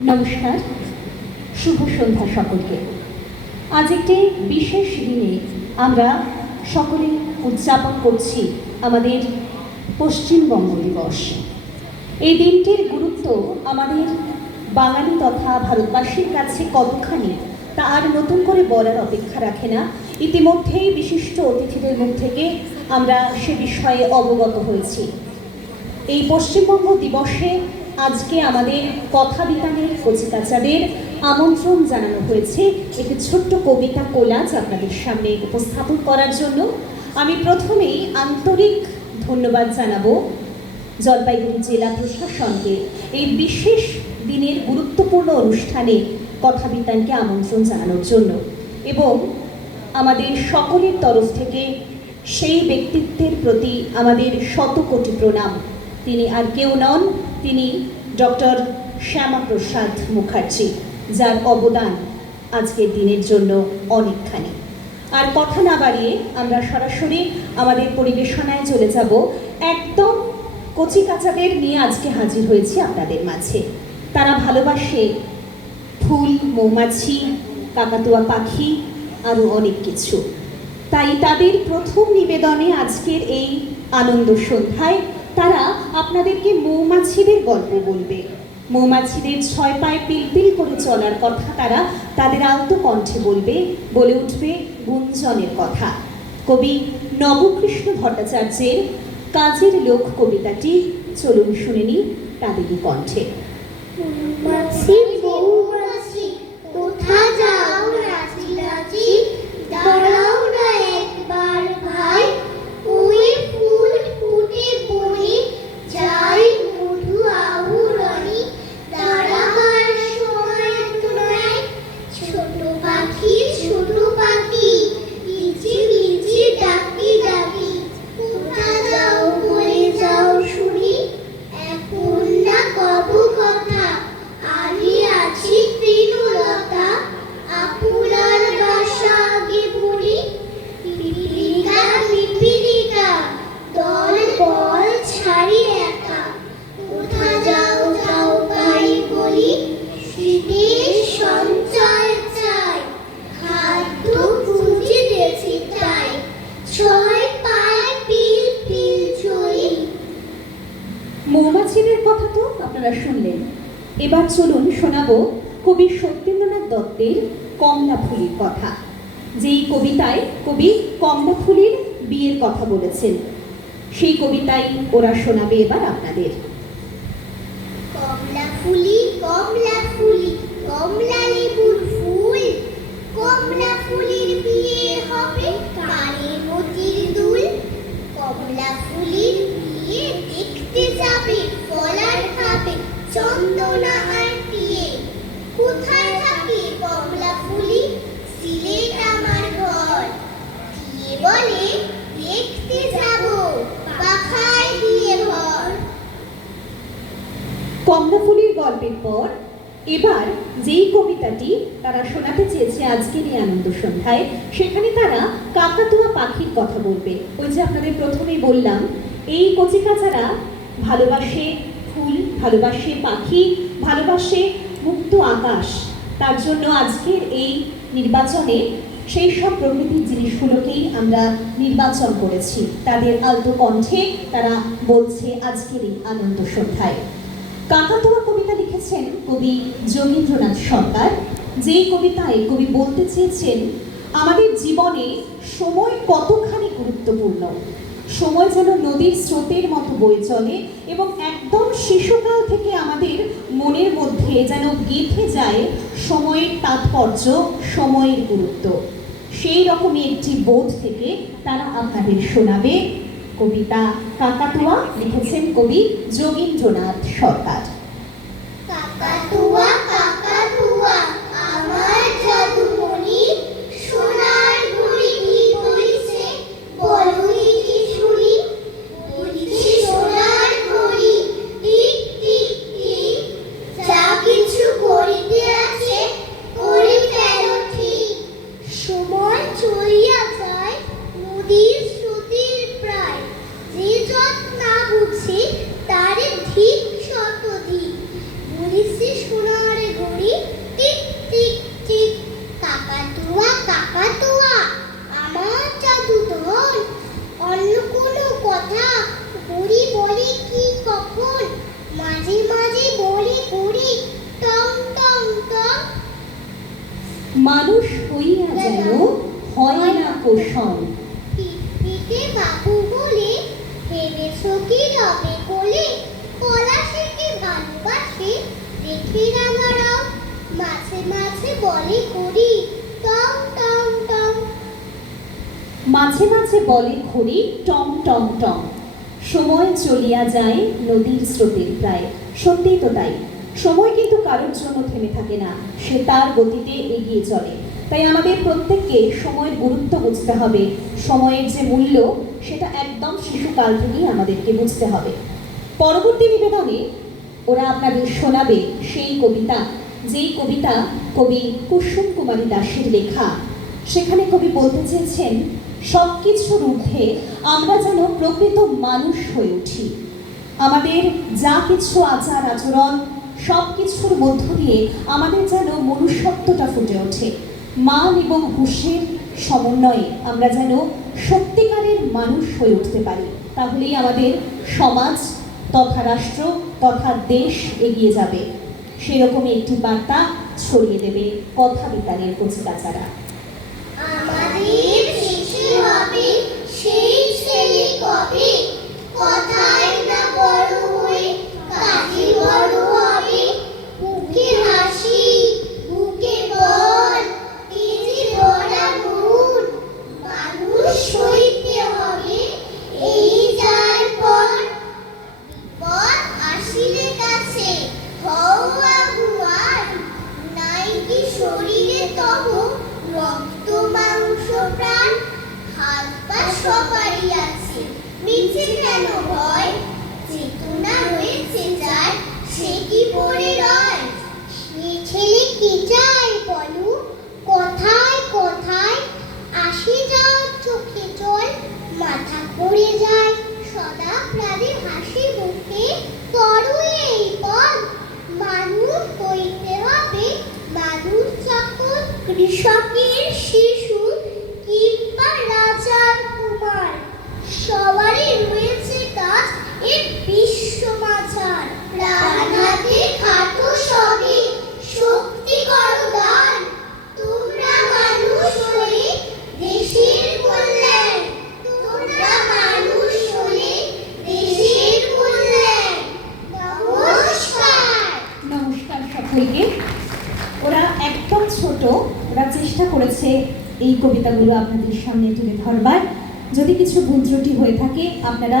নমস্কার, শুভ সন্ধ্যা সকলকে। আজ একটি বিশেষ দিনে আমরা সকলে উদযাপন করছি আমাদের পশ্চিমবঙ্গ দিবস। এই দিনটির গুরুত্ব আমাদের বাঙালি তথা ভারতবাসীর কাছে কতখানি তা আর নতুন করে বলার অপেক্ষা রাখে না। ইতিমধ্যেই বিশিষ্ট অতিথিদের মুখ থেকে আমরা সে বিষয়ে অবগত হয়েছি। এই পশ্চিমবঙ্গ দিবসে আজকে আমাদের কথা বিতানের কচিকাচাদের আমন্ত্রণ জানানো হয়েছে একটি ছোট্ট কবিতা কোলাজ আপনাদের সামনে উপস্থাপন করার জন্য। আমি প্রথমেই আন্তরিক ধন্যবাদ জানাবো জলপাইগুড়ি জেলা প্রশাসনকে এই বিশেষ দিনের গুরুত্বপূর্ণ অনুষ্ঠানে কথা বিতানকে আমন্ত্রণ জানানোর জন্য, এবং আমাদের সকলের তরফ থেকে সেই ব্যক্তিত্বের প্রতি আমাদের শতকোটি প্রণাম। তিনি আর কেউ নন, তিনি ডক্টর শ্যামাপ্রসাদ মুখার্জি, যার অবদান আজকের দিনের জন্য অনেকখানি। আর কথা না বাড়িয়ে আমরা সরাসরি আমাদের পরিবেশনায় চলে যাব। একদম কচিকাচাদের নিয়ে আজকে হাজির হয়েছি আপনাদের মাঝে। তারা ভালোবাসে ফুল, মৌমাছি, কাকাতুয়া পাখি, আরও অনেক কিছু। তাই তাদের প্রথম নিবেদনে আজকের এই আনন্দ সন্ধ্যায় তারা আপনাদেরকে মৌমাছিদের গল্প বলবে। মৌমাছিদের 6 পায়ে পিলপিল করে চলার কথা তারা তাদের আলতো কণ্ঠে বলবে, বলে উঠবে গুঞ্জনের কথা। কবি নবকৃষ্ণ ভট্টাচার্যের কাজের লোক কবিতাটি চলুন শুনে নিই তাদেরই কণ্ঠে। মৌমাছি মৌমাছি কোথা যাও রাজি রাজি, দাঁড়াও না একবার ভাই, ওই ফুল ফুটে বনে যাই মধু আহুরণী, দাঁড়াবার সময় নয় ছোট পাখি লিচি লিচি ডাকি ডাকি, কোথা যাও বলে যাও শুনি, এখন না কব কথা আমি আছি তৃণলতা, আপুরার বাসা আগে বলি, পিপিলিকা দল বল ছাড়ি একা, কোথা যাও যাও ভাই বলি, শীতের সঞ্চয় চাই, খাদ্য খুঁজিতেছি তাই, 6 পায়ে পিল পিল চলি। মৌমাছিদের কথা তো আপনারা শুনলেন। এবার চলুন শোনাবো কবি সত্যেন্দ্রনাথ দত্তের কমলা ফুলির কথা। যেই কবিতায় কবি কমলা ফুলির বিয়ের কথা বলেছেন, সেই কবিতায় ওরা শোনাবে এবার আপনাদের। কমলা ফুলি কমলা লেবুর ফুল, কমলা ফুলির বিয়ে হবে কানে মতির দুল, কমলা ফুলির বিয়ে দেখতে যাবে ফলার খাবে চন্দনা আর টিয়ে, কোথায় থাকে কমলা ফুলি, সিলেট আমার ঘর, টিয়ে বলে দেখতে যাব পাখায় দিয়ে ভর। কমলা ফুলির গল্পের পর এবার যেই কবিতাটি তারা শোনাতে চেয়েছে আজকের এই আনন্দ সন্ধ্যায়, সেখানে তারা কাকাতুয়া পাখির কথা বলবে। ওই যে আপনাদের প্রথমেই বললাম, এই কচিকাচারা ভালোবাসে ফুল, ভালোবাসে পাখি, ভালোবাসে মুক্ত আকাশ। তার জন্য আজকের এই নির্বাচনে সেই সব প্রকৃতির জিনিসগুলোকেই আমরা নির্বাচন করেছি। তাদের আলতো কণ্ঠে তারা বলছে আজকের এই আনন্দ সন্ধ্যায়। কাকাতুয়া কবিতা লিখেছেন কবি যোগীন্দ্রনাথ সরকার। যেই কবিতায় কবি বলতে চেয়েছেন আমাদের জীবনে সময় কতখানি গুরুত্বপূর্ণ। সময় যেন নদীর স্রোতের মতো বয়ে চলে এবং একদম শিশুকাল থেকে আমাদের মনের মধ্যে যেন গেঁথে যায় সময়ের তাৎপর্য, সময়ের গুরুত্ব। সেই রকমই একটি বোধ থেকে তারা আপনাদের শোনাবে কবিতা কাকাতুয়া, লিখেছেন কবি যোগীন্দ্রনাথ সরকার। কাকাতুয়া কাকাতুয়া আমার জাদুমণি, সোনার ঘড়ি কি বলিছে বলো দেখি শুনি, বলিছে সোনার ঘড়ি টিক টিক টিক, যা কিছু করিতে আছে করে ফেলো ঠিক, সময় চলিয়া যায় নদীর স্রোতের প্রায়, যে যত না বুঝে তারে ঠিক শত মানুষ হইয়া যেন হয় না পোষণ। পিঠে বাবু বলে ভেবেছো কি রবে কোলে পলাশকে ভালোবাসে দেখি রাঙারাও মাঝে মাঝে বলে করি টং টং টং। মাঝে মাঝে বলে ঘড়ি টম টম টম। সময় চলিয়া যায় নদীর স্রোতের প্রায়। সত্যিই তো তাই, সময় কিন্তু কারোর জন্য থেমে থাকে না, সে তার গতিতে এগিয়ে চলে। তাই আমাদের প্রত্যেককে সময়ের গুরুত্ব বুঝতে হবে, সময়ের যে মূল্য সেটা একদম শিশুকাল থেকেই আমাদেরকে বুঝতে হবে। পরবর্তী নিবেদনে ওরা আপনাদের শোনাবে সেই কবিতা, যেই কবিতা কবি কুসুম কুমারী দাসের লেখা। সেখানে কবি বলতে চেয়েছেন, সব কিছুর ঊর্ধ্বে আমরা যেন প্রকৃত মানুষ হয়ে উঠি। আমাদের যা কিছু আচার আচরণ সব কিছুর মধ্য দিয়ে আমাদের যেন মনুষ্যত্বটা ফুটে ওঠে। মান এবং হুঁশের সমন্বয়ে আমরা যেন সত্যিকারের মানুষ হয়ে উঠতে পারি। তাহলেই আমাদের সমাজ তথা রাষ্ট্র তথা দেশ এগিয়ে যাবে। সেরকমই একটি বার্তা ছড়িয়ে দেবে কথা বিতানের কচিকাচারা। আমাদের শেষে হবে সেই ছেলে কবে কথায় না বড় হয়ে কাজে বড় হবে। বুকে হাসি বুকে বল তেজে ভরা মন মানুষ হইতে হবে এই যার পর। বিপদ আসিলে কাছে হও আগুয়ার নাই কি শরীরে তব রক্ত মাংস প্রাণ হাত পা সবারই আছে মিছে কেন ভয় চেতনা রয়েছে যার সে কি পড়ে রয়। সে ছেলে কি চায় বলো কথায় কথায় আসে যাও চোখে জল মাথা পড়ে যায় সদা প্রাণে হাসি মুখে তরুই এই পথ। মানুষ হইতে হবে মানুষ যখন কৃষকের শিশু কিংবা রাজার কুমার সবারই রয়েছে কাজ এ বিশ্ব মাঝার। প্রাণ হাতে খাটো সবে শক্তি করো দান তোমরা মানুষ হলে দেশের কল্যাণ। তোমরা মানুষ হলে দেশের কল্যাণ। নমস্কার। নমস্কার সকলকে। ওরা একদম ছোট, ওরা চেষ্টা করেছে এই কবিতাগুলো আপনাদের সামনে তুলে ধরবার। যদি কিছু ভুল ত্রুটি হয়ে থাকে আপনারা